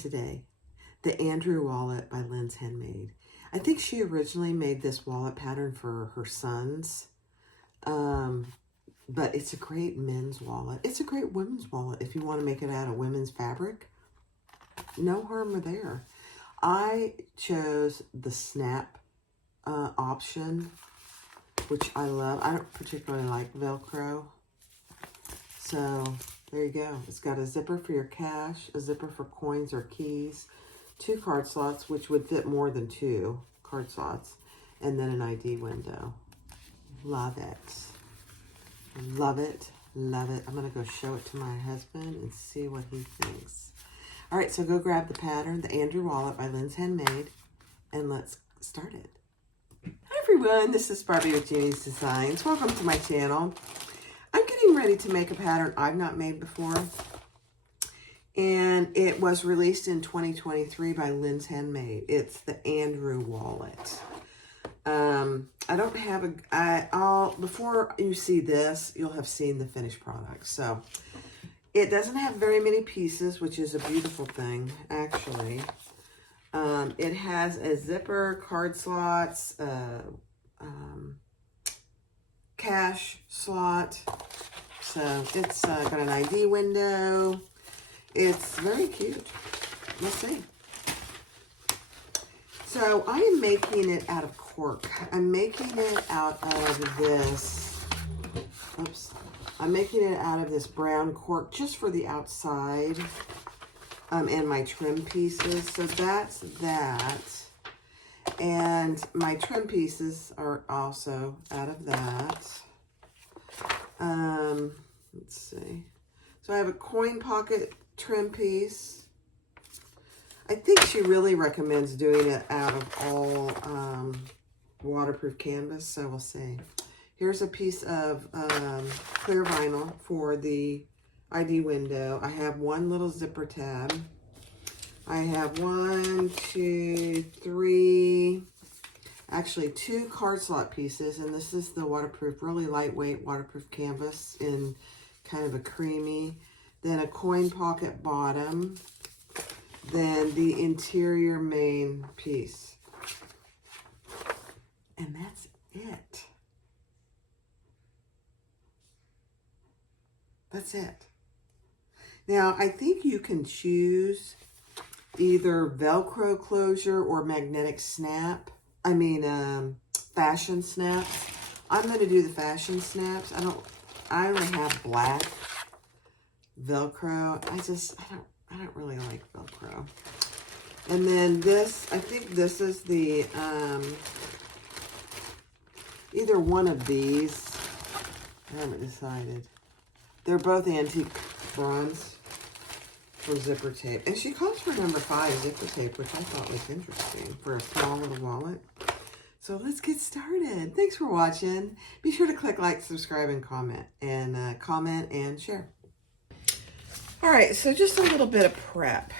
today the Andrew wallet by Lindshandmade. I think she originally made this wallet pattern for her sons, but it's a great men's wallet. It's a great women's wallet if you want to make it out of women's fabric. No harm there. I chose the snap option, which I love. I don't particularly like Velcro. So there you go. It's got a zipper for your cash, a zipper for coins or keys, 2 card slots, which would fit more than 2 card slots, and then an ID window. Love it. Love it. Love it. I'm going to go show it to my husband and see what he thinks. All right, so go grab the pattern, the Andrew wallet by Lindshandmade, and let's start it. Hi, everyone. This is Barbie with Jeannie's Designs. Welcome to my channel. I'm getting ready to make a pattern I've not made before, and it was released in 2023 by Lindshandmade. It's the Andrew wallet. I don't have before you see this, you'll have seen the finished product. So it doesn't have very many pieces, which is a beautiful thing, actually. It has a zipper, card slots, cash slot. So it's got an ID window. It's very cute. Let's see. So I am making it out of cork. I'm making it out of this, oops. I'm making it out of this brown cork just for the outside and my trim pieces. So that's that. And my trim pieces are also out of that. Let's see. So I have a coin pocket trim piece. I think she really recommends doing it out of all waterproof canvas, so we'll see. Here's a piece of clear vinyl for the ID window. I have one little zipper tab. I have 1, 2, 3, actually 2 card slot pieces, and this is the waterproof, really lightweight waterproof canvas in kind of a creamy. Then a coin pocket bottom. Then the interior main piece. And that's it. That's it. Now, I think you can choose either Velcro closure or magnetic snap. Fashion snaps. I'm going to do the fashion snaps. I only have black Velcro. I don't really like Velcro. And then this, I think this is the, either one of these. I haven't decided. They're both antique bronze for zipper tape. And she calls for number 5 zipper tape, which I thought was interesting for a small little wallet. So let's get started. Thanks for watching. Be sure to click like, subscribe, and comment and share. All right, so just a little bit of prep.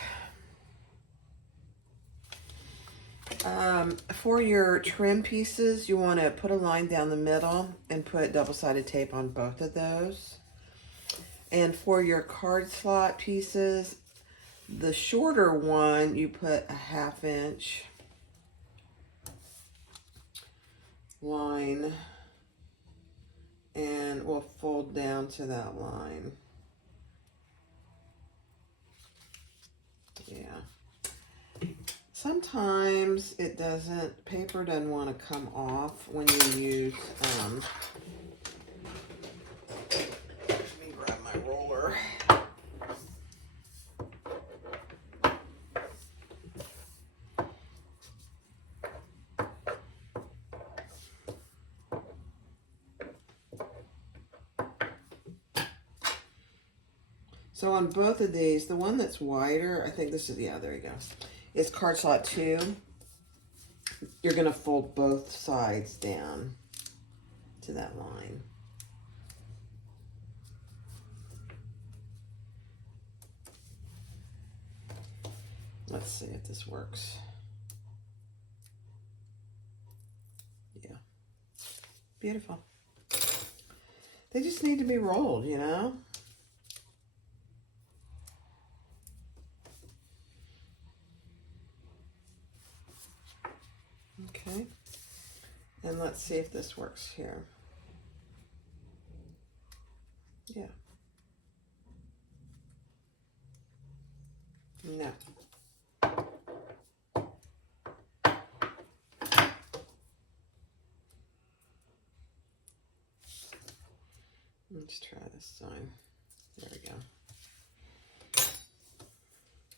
For your trim pieces, you want to put a line down the middle and put double-sided tape on both of those. And for your card slot pieces, the shorter one, you put a 1/2 inch line and we'll fold down to that line. Yeah. Sometimes it doesn't, paper doesn't want to come off when you use, let me grab my roller. So on both of these, the one that's wider, I think this is, yeah, there you go. It's card slot 2. You're going to fold both sides down to that line. Let's see if this works. Yeah. Beautiful. They just need to be rolled, you know? Okay. And let's see if this works here. Yeah. No. Let's try this side. There we go.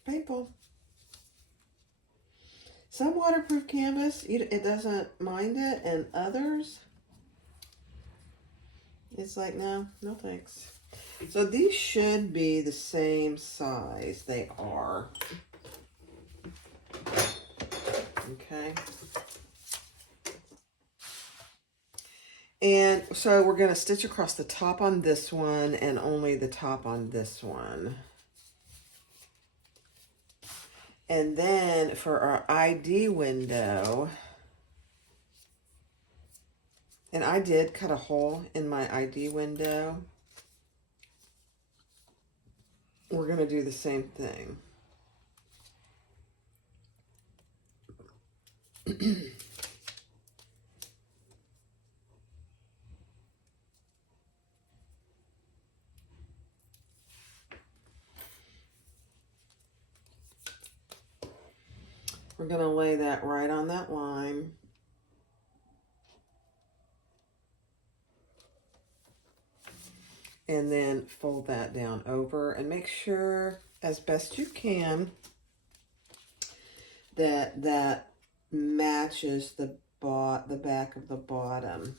Painful. Some waterproof canvas, it doesn't mind it, and others, it's like, no thanks. So these should be the same size. They are. Okay. And so we're going to stitch across the top on this one and only the top on this one. And then for our ID window, and I did cut a hole in my ID window. We're going to do the same thing. We're going to lay that right on that line. And then fold that down over and make sure as best you can that that matches the back of the bottom.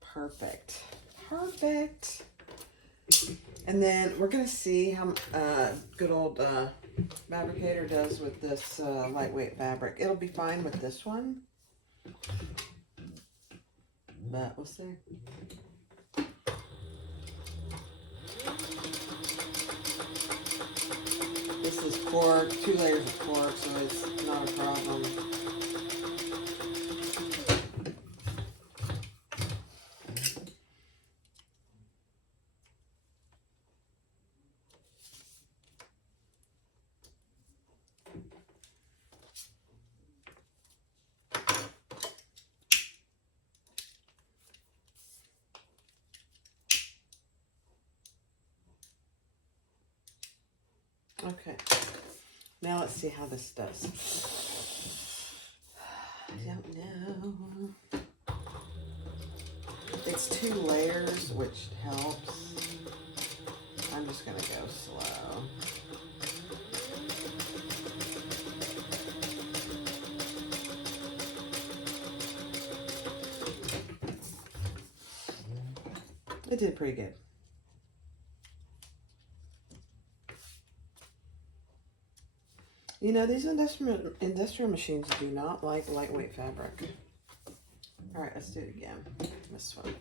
Perfect. Perfect. And then we're going to see how good old Fabricator does with this lightweight fabric. It'll be fine with this one, but we'll see. This is cork, 2 layers of cork, so it's not a problem. Okay, now let's see how this does. I don't know. It's 2 layers, which helps. I'm just gonna go slow. It did pretty good. You know, these industrial machines do not like lightweight fabric. All right, let's do it again. This one.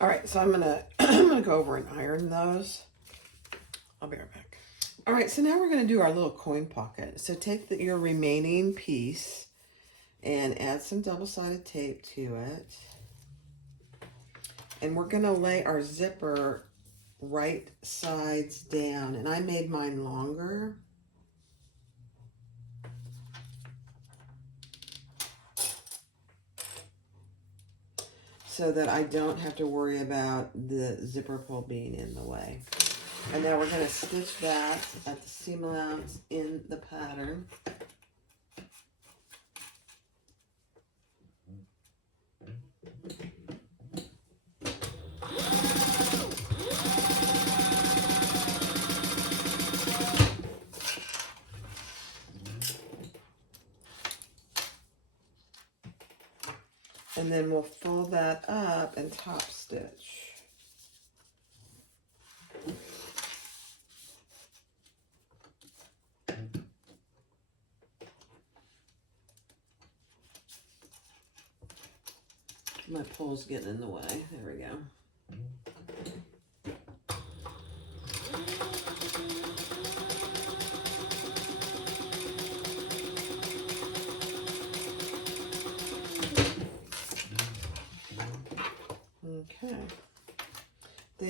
All right, so I'm gonna go over and iron those. I'll be right back. All right, so now we're gonna do our little coin pocket. So take your remaining piece and add some double-sided tape to it. And we're gonna lay our zipper right sides down. And I made mine longer. So that I don't have to worry about the zipper pull being in the way. And now we're going to stitch that at the seam allowance in the pattern. And then we'll fold that up and top stitch. My pole's getting in the way. There we go.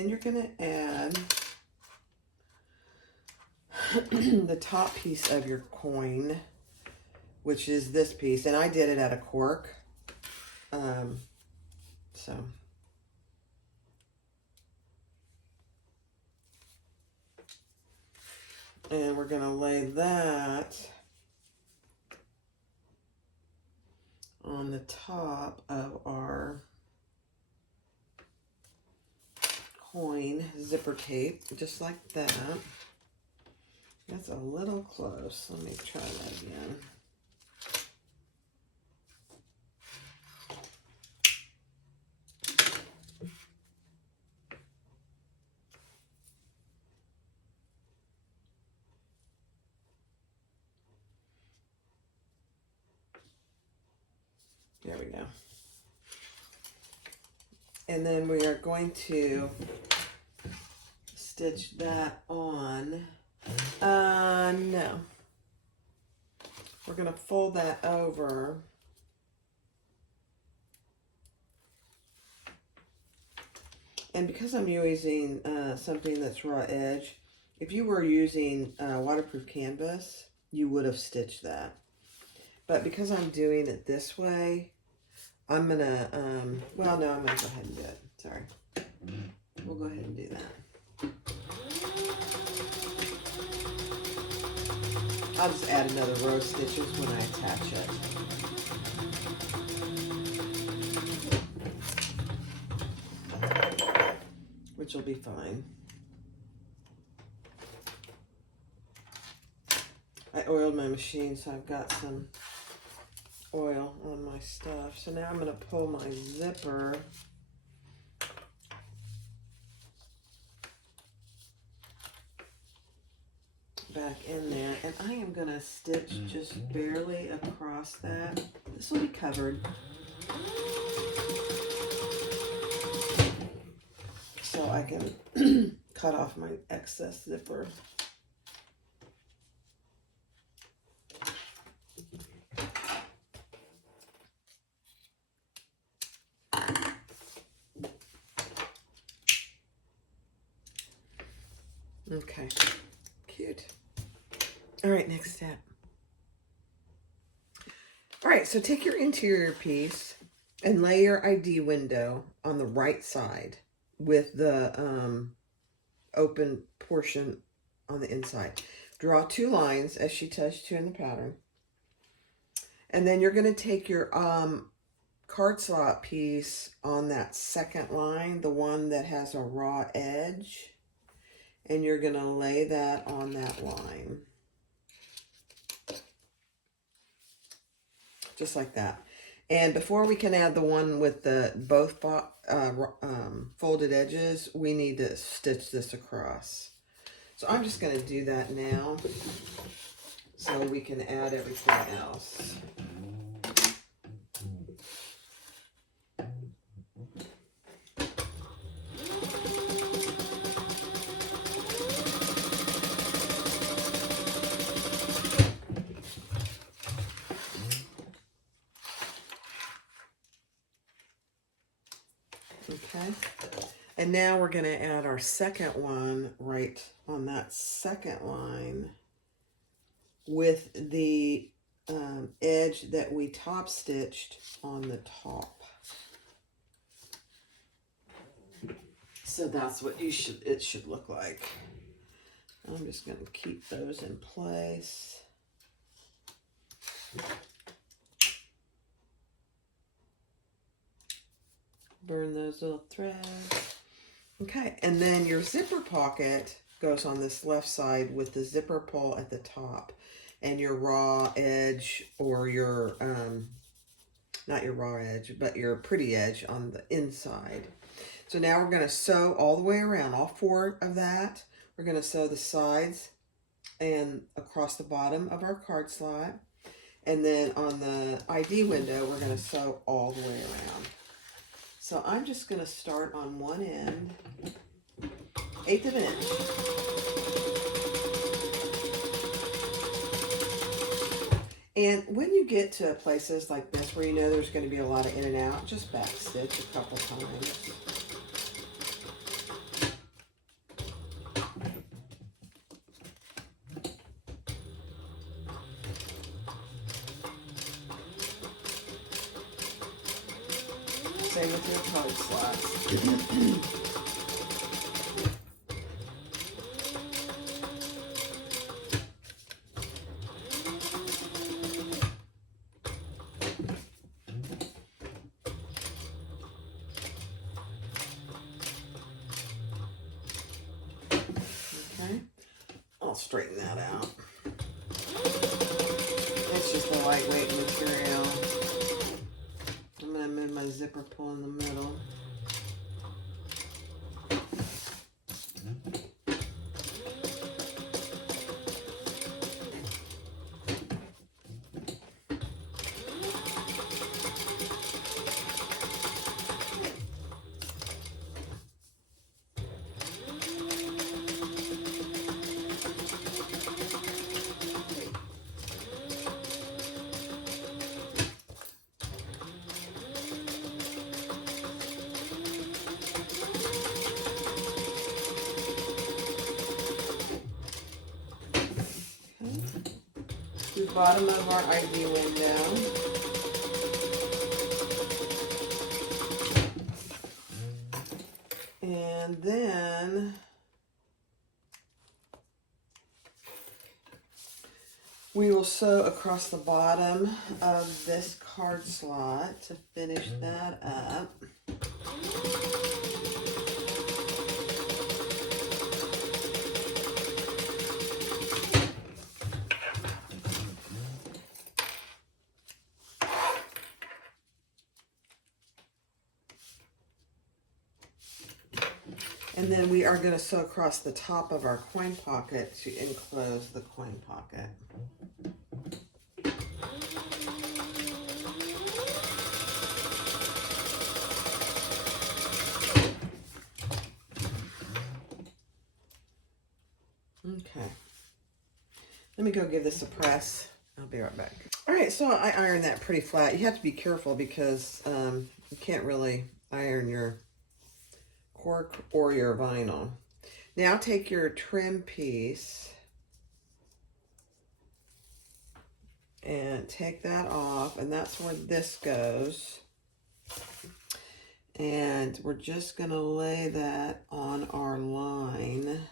then you're going to add the top piece of your coin, which is this piece. And I did it at a cork. So. And we're going to lay that on the top of our coin zipper tape, just like that. That's a little close. Let me try that again. There we go. And then we are going to stitch that on. No. We're going to fold that over. And because I'm using something that's raw edge, if you were using waterproof canvas, you would have stitched that. But because I'm doing it this way, I'm going to, well, no, I'm going to go ahead and do it. Sorry. We'll go ahead and do that. I'll just add another row of stitches when I attach it. Which will be fine. I oiled my machine, so I've got some oil on my stuff. So now I'm going to pull my zipper back in there, and I am going to stitch just barely across that. This will be covered. So I can cut off my excess zipper. Okay, cute. All right, next step. All right, so take your interior piece and lay your ID window on the right side with the open portion on the inside. Draw 2 lines as she tells you to in the pattern. And then you're going to take your card slot piece on that second line, the one that has a raw edge, and you're going to lay that on that line. Just like that. And before we can add the one with the both folded edges, we need to stitch this across. So I'm just going to do that now so we can add everything else. Okay, and now we're going to add our second one right on that second line with the edge that we top stitched on the top. So that's what it should look like. I'm just going to keep those in place. Burn those little threads. Okay, and then your zipper pocket goes on this left side with the zipper pull at the top, and your raw edge, or your not your raw edge, but your pretty edge on the inside. So now we're going to sew all the way around, all 4 of that. We're going to sew the sides and across the bottom of our card slot, and then on the ID window we're going to sew all the way around. So I'm just going to start on one end, 1/8 of an inch. And when you get to places like this where you know there's going to be a lot of in and out, just back stitch a couple times. slots. Okay, I'll straighten that out. It's just a lightweight material. I'm going to move my zipper pull in the middle. The bottom of our ID window. And then we will sew across the bottom of this card slot to finish that up. And then we are going to sew across the top of our coin pocket to enclose the coin pocket. Okay. Let me go give this a press. I'll be right back. All right, so I ironed that pretty flat. You have to be careful because you can't really iron your cork or your vinyl. Now take your trim piece and take that off, and that's where this goes. And we're just gonna lay that on our line.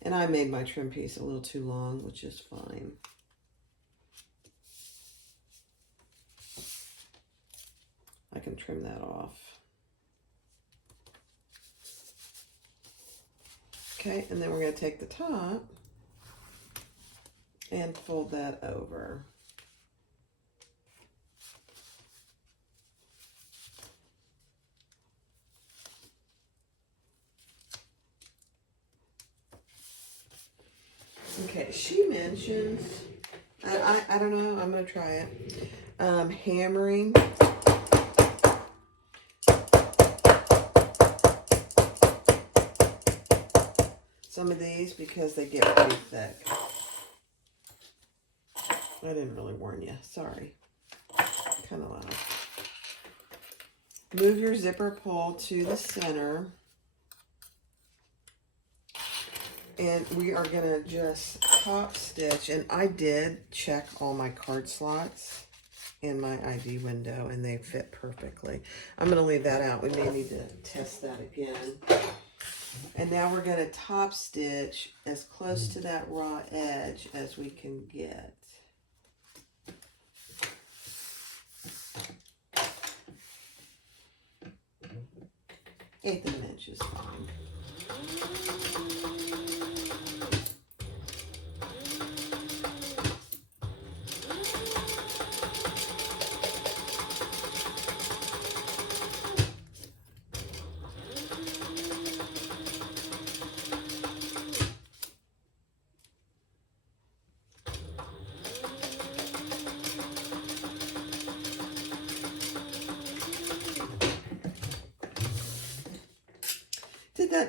And I made my trim piece a little too long, which is fine. I can trim that off. Okay, and then we're going to take the top and fold that over. Okay, she mentions, I don't know, I'm going to try it, hammering. Some of these because they get pretty thick. I didn't really warn you. Sorry. Kind of loud. Move your zipper pull to the center. And we are going to just top stitch. And I did check all my card slots in my ID window, and they fit perfectly. I'm going to leave that out. We may need to test that again. And now we're going to top stitch as close to that raw edge as we can get. Eighth of an inch is fine.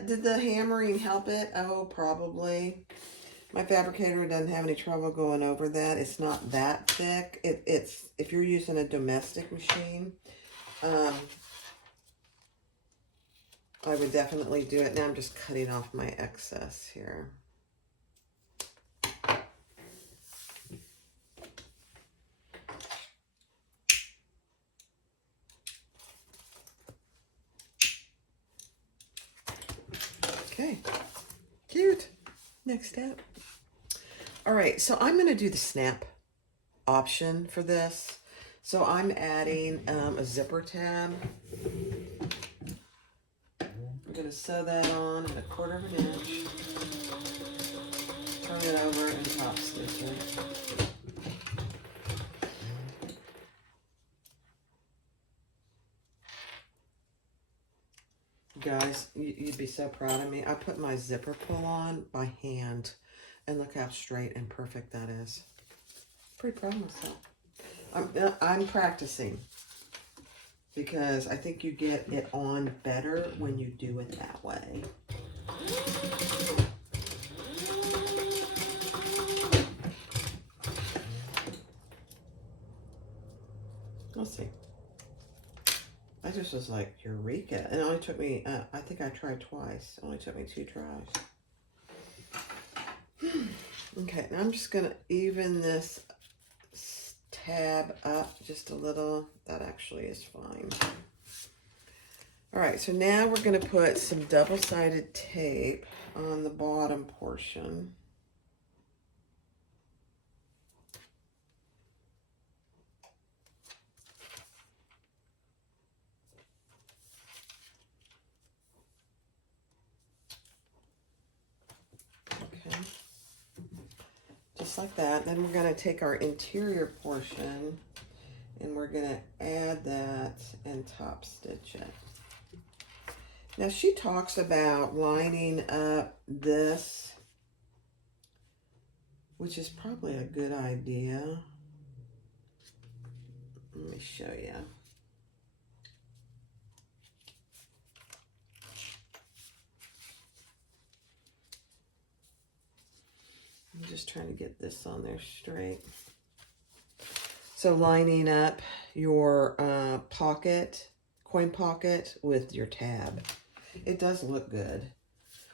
Did the hammering help it? Oh, probably. My fabricator doesn't have any trouble going over that. It's not that thick. It's if you're using a domestic machine, I would definitely do it. Now I'm just cutting off my excess here. Next step. All right, so I'm going to do the snap option for this. So I'm adding a zipper tab. I'm going to sew that on at 1/4 inch. Turn it over and top stitch it. Guys, you'd be so proud of me. I put my zipper pull on by hand, and look how straight and perfect that is. Pretty proud of myself. I'm practicing because I think you get it on better when you do it that way. Let's see. I just was like, eureka. And it only took me, I think I tried twice. It only took me 2 tries. Okay, now I'm just going to even this tab up just a little. That actually is fine. All right, so now we're going to put some double-sided tape on the bottom portion. Okay, just like that. Then we're going to take our interior portion and we're going to add that and top stitch it. Now she talks about lining up this, which is probably a good idea. Let me show you. I'm just trying to get this on there straight. So lining up your pocket, coin pocket with your tab. It does look good.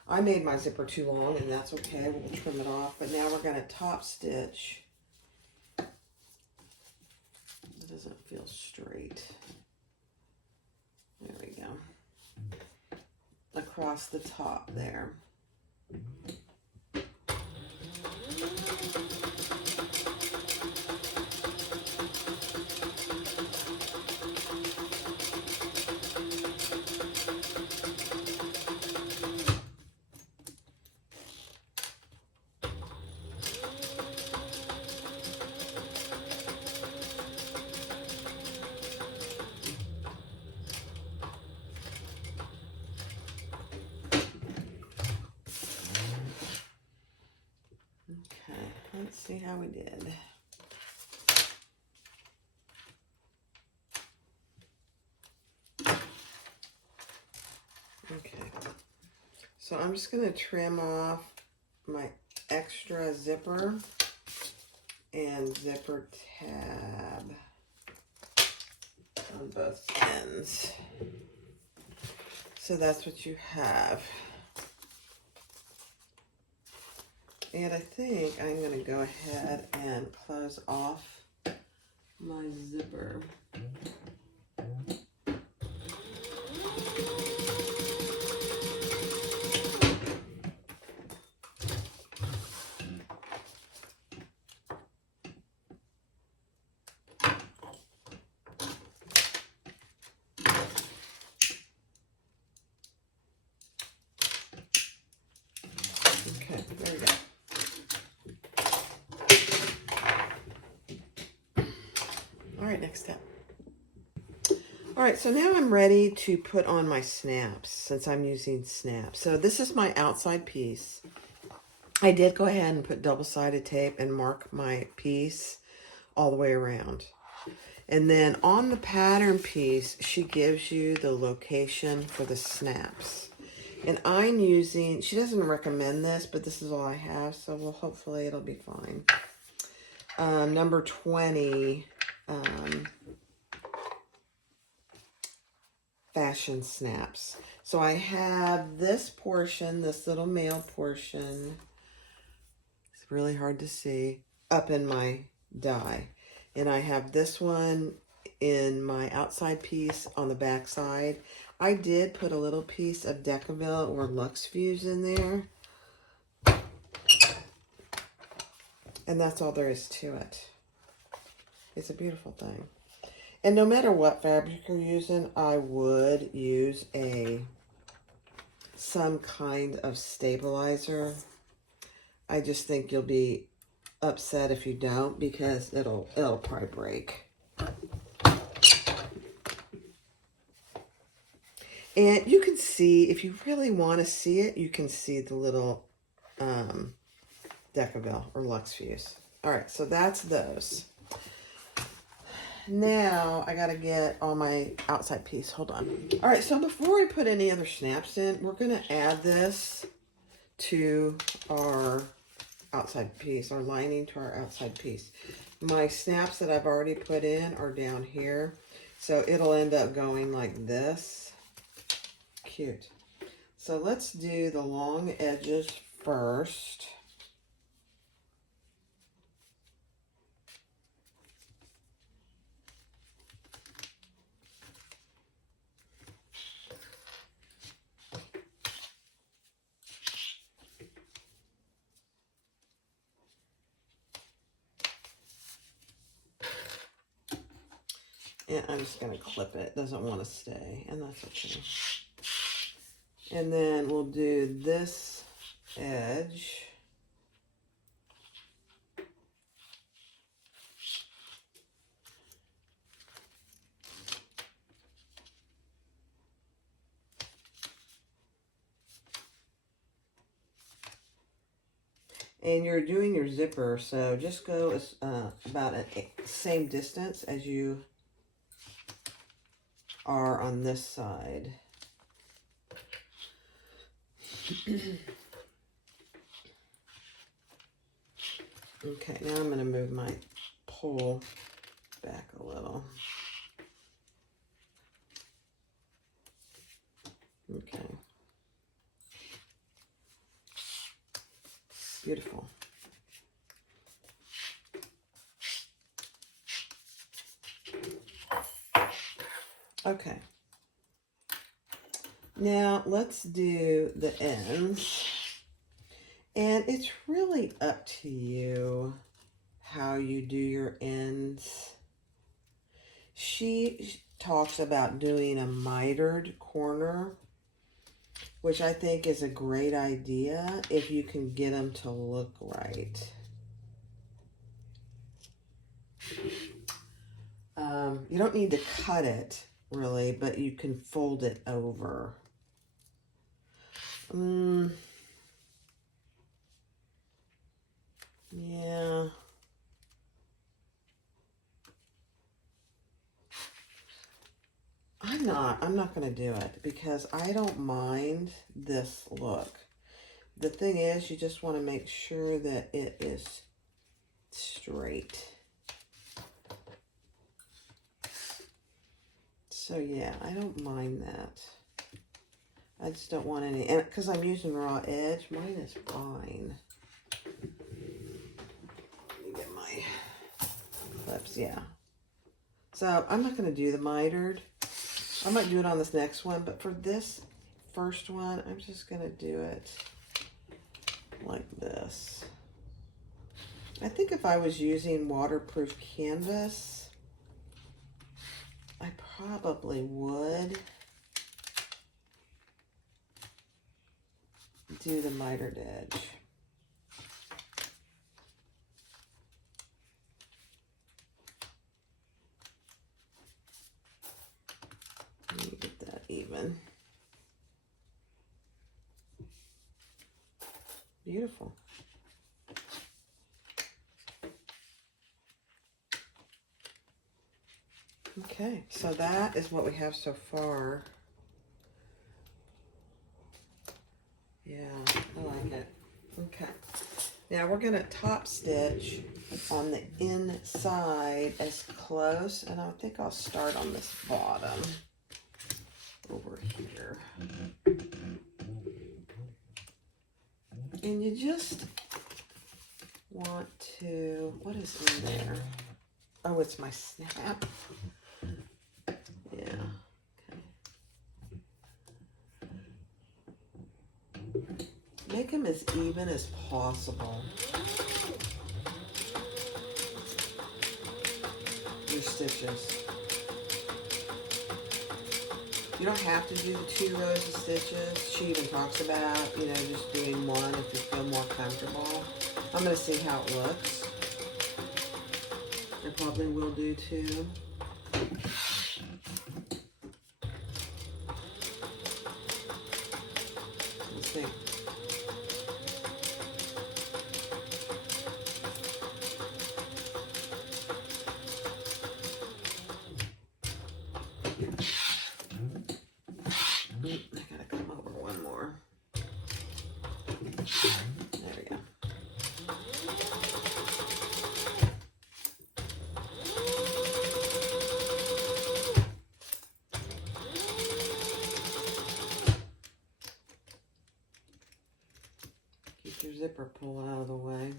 I made my zipper too long, and that's okay. We'll trim it off. But now we're going to top stitch. It doesn't feel straight. There we go. Across the top there. Let's see how we did. Okay, so I'm just going to trim off my extra zipper and zipper tab on both ends. So that's what you have. And I think I'm going to go ahead and close off my zipper. Okay, there we go. All right, next step. All right, so now I'm ready to put on my snaps since I'm using snaps. So this is my outside piece. I did go ahead and put double-sided tape and mark my piece all the way around. And then on the pattern piece, she gives you the location for the snaps. And I'm using, she doesn't recommend this, but this is all I have, so well, hopefully it'll be fine. Number 20, fashion snaps. So I have this portion, this little male portion, it's really hard to see, up in my die. And I have this one in my outside piece on the back side. I did put a little piece of Decaville or Lux Fuse in there. And that's all there is to it. It's a beautiful thing. And no matter what fabric you're using, I would use some kind of stabilizer. I just think you'll be upset if you don't, because it'll probably break. And you can see, if you really want to see it, you can see the little Decaville or Luxe Fuse. All right, so that's those. Now I gotta get all my outside piece. Hold on. All right, so before I put any other snaps in, we're gonna add this to our outside piece, our lining to our outside piece. My snaps that I've already put in are down here, so it'll end up going like this. Cute. So let's do the long edges first. And I'm just going to clip it. It doesn't want to stay, and that's okay. And then we'll do this edge. And you're doing your zipper, so just go as, about the same distance as you are on this side. Okay, now I'm going to move my pole back a little. Okay. Beautiful. Okay. Now let's do the ends. And it's really up to you how you do your ends. She talks about doing a mitered corner, which I think is a great idea if you can get them to look right. You don't need to cut it, really, but you can fold it over. Yeah. I'm not going to do it because I don't mind this look. The thing is, you just want to make sure that it is straight. So yeah, I don't mind that. I just don't want any, and because I'm using raw edge, mine is fine. Let me get my clips, yeah. So I'm not going to do the mitered. I might do it on this next one, but for this first one, I'm just going to do it like this. I think if I was using waterproof canvas, I probably would do the mitered edge. Let me get that even. Beautiful. Okay, so that is what we have so far. Yeah, I like it. Okay, now we're going to top stitch on the inside as close, and I think I'll start on this bottom over here. And you just want to, what is in there? Oh, it's my snap. Yeah. Okay. Make them as even as possible. your stitches. You don't have to do the 2 rows of stitches. She even talks about, you know, just doing 1 if you feel more comfortable. I'm going to see how it looks. I probably will do 2. Let's see. I gotta come over 1 more. There we go. Keep your zipper pull out of the way.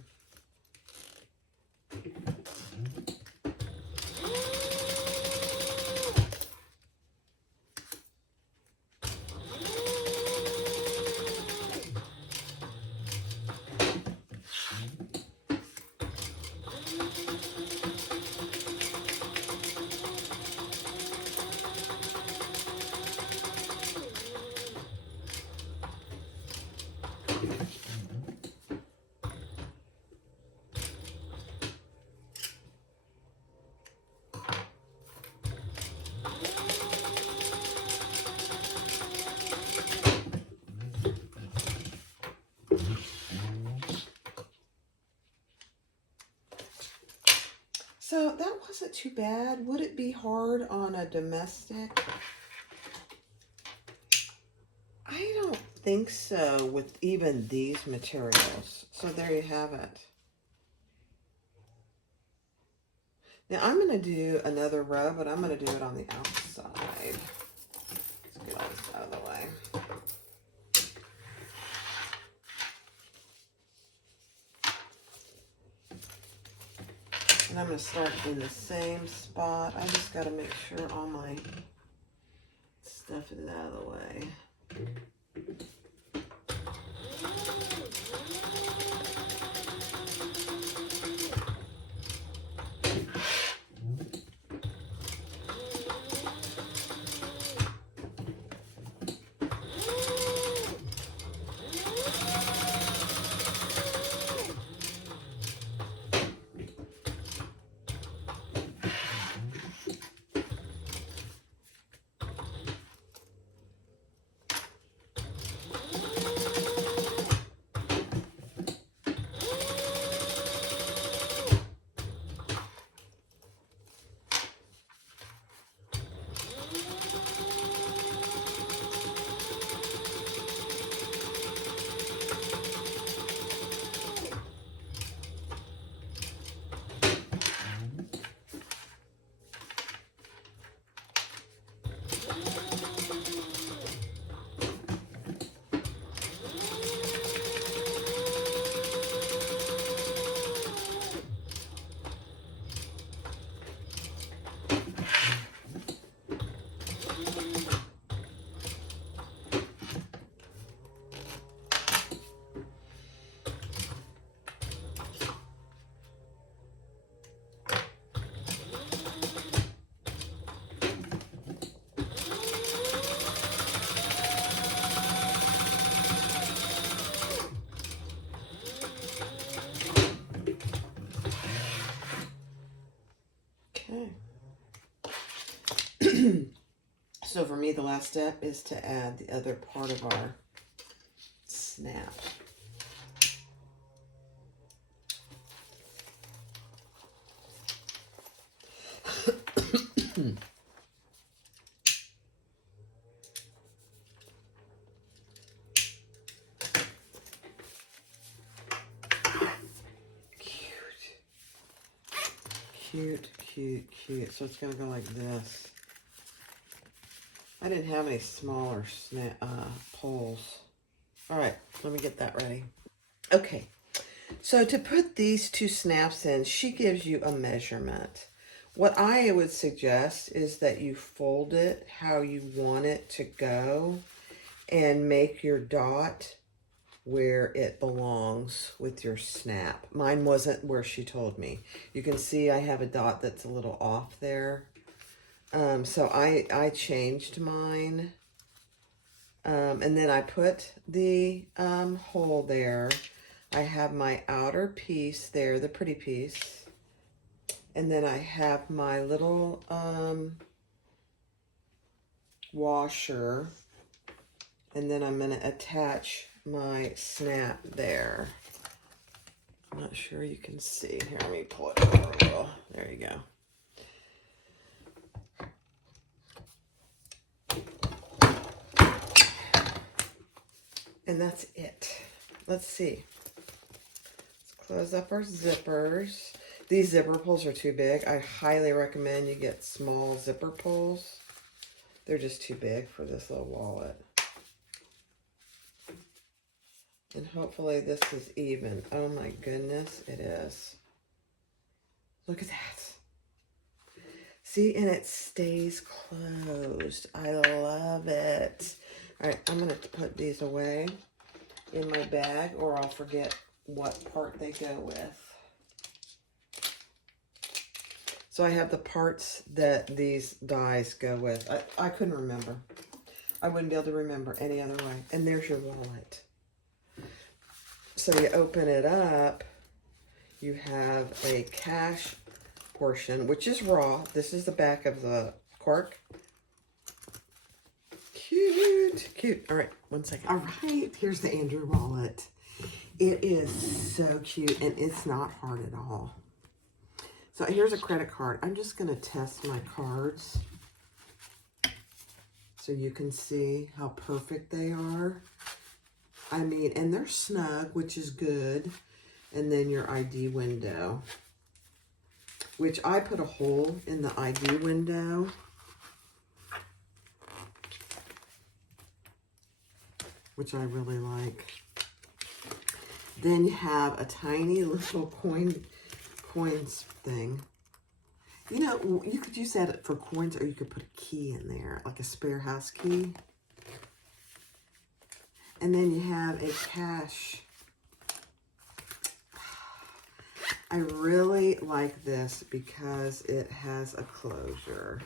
So that wasn't too bad. Would it be hard on a domestic? I don't think so with even these materials. So there you have it. Now I'm going to do another row, but I'm going to do it on the outside. Let's get all this out of the way. And I'm going to start in the same spot. I just got to make sure all my stuff is out of the way. So for me, the last step is to add the other part of our snap. Cute, cute, cute. So it's gonna go like this. I didn't have any smaller poles. All right, let me get that ready. Okay, so to put these 2 snaps in, she gives you a measurement. What I would suggest is that you fold it how you want it to go and make your dot where it belongs with your snap. Mine wasn't where she told me. You can see I have a dot that's a little off there. So I changed mine. And then I put the hole there. I have my outer piece there, the pretty piece. And then I have my little washer. And then I'm going to attach my snap there. I'm not sure you can see. Here, let me pull it over a little. There you go. And that's it. Let's see. Let's close up our zippers. These zipper pulls are too big. I highly recommend you get small zipper pulls. They're just too big for this little wallet. And hopefully this is even. Oh my goodness, it is. Look at that. See, and it stays closed. I love it. All right, I'm going to put these away in my bag or I'll forget what part they go with. So I have the parts that these dies go with. I couldn't remember. I wouldn't be able to remember any other way. And there's your wallet. So you open it up. You have a cash portion, which is raw. This is the back of the cork. Cute, cute. All right, one second. All right, here's the Andrew wallet. It is so cute, and it's not hard at all. So here's a credit card. I'm just going to test my cards so you can see how perfect they are. I mean, and they're snug, which is good. And then your ID window, which I put a hole in the ID window. Which I really like. Then you have a tiny little coins thing. You know, you could use that for coins or you could put a key in there, like a spare house key. And then you have a cash. I really like this because it has a closure.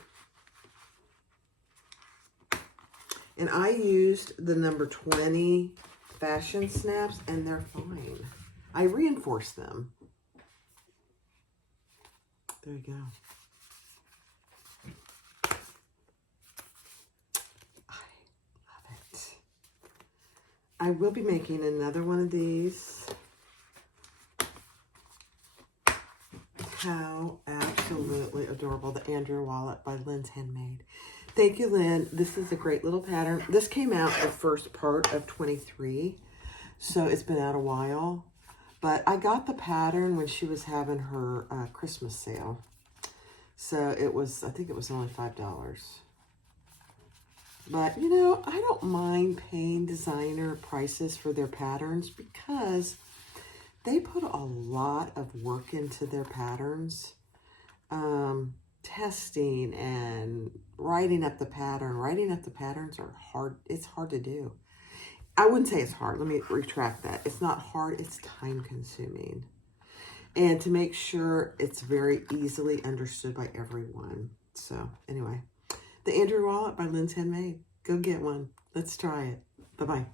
And I used the number 20 fashion snaps, and they're fine. I reinforced them. There you go. I love it. I will be making another one of these. How absolutely adorable. The Andrew wallet by Lindshandmade. Thank you, Lynn. This is a great little pattern. This came out the first part of 23, so it's been out a while. But I got the pattern when she was having her Christmas sale. So it was, I think it was only $5. But, you know, I don't mind paying designer prices for their patterns because they put a lot of work into their patterns. Testing and writing up the pattern. Writing up the patterns are hard. It's hard to do. I wouldn't say it's hard. Let me retract that. It's not hard. It's time consuming. And to make sure it's very easily understood by everyone. So anyway, the Andrew wallet by Lindshandmade. Go get one. Let's try it. Bye-bye.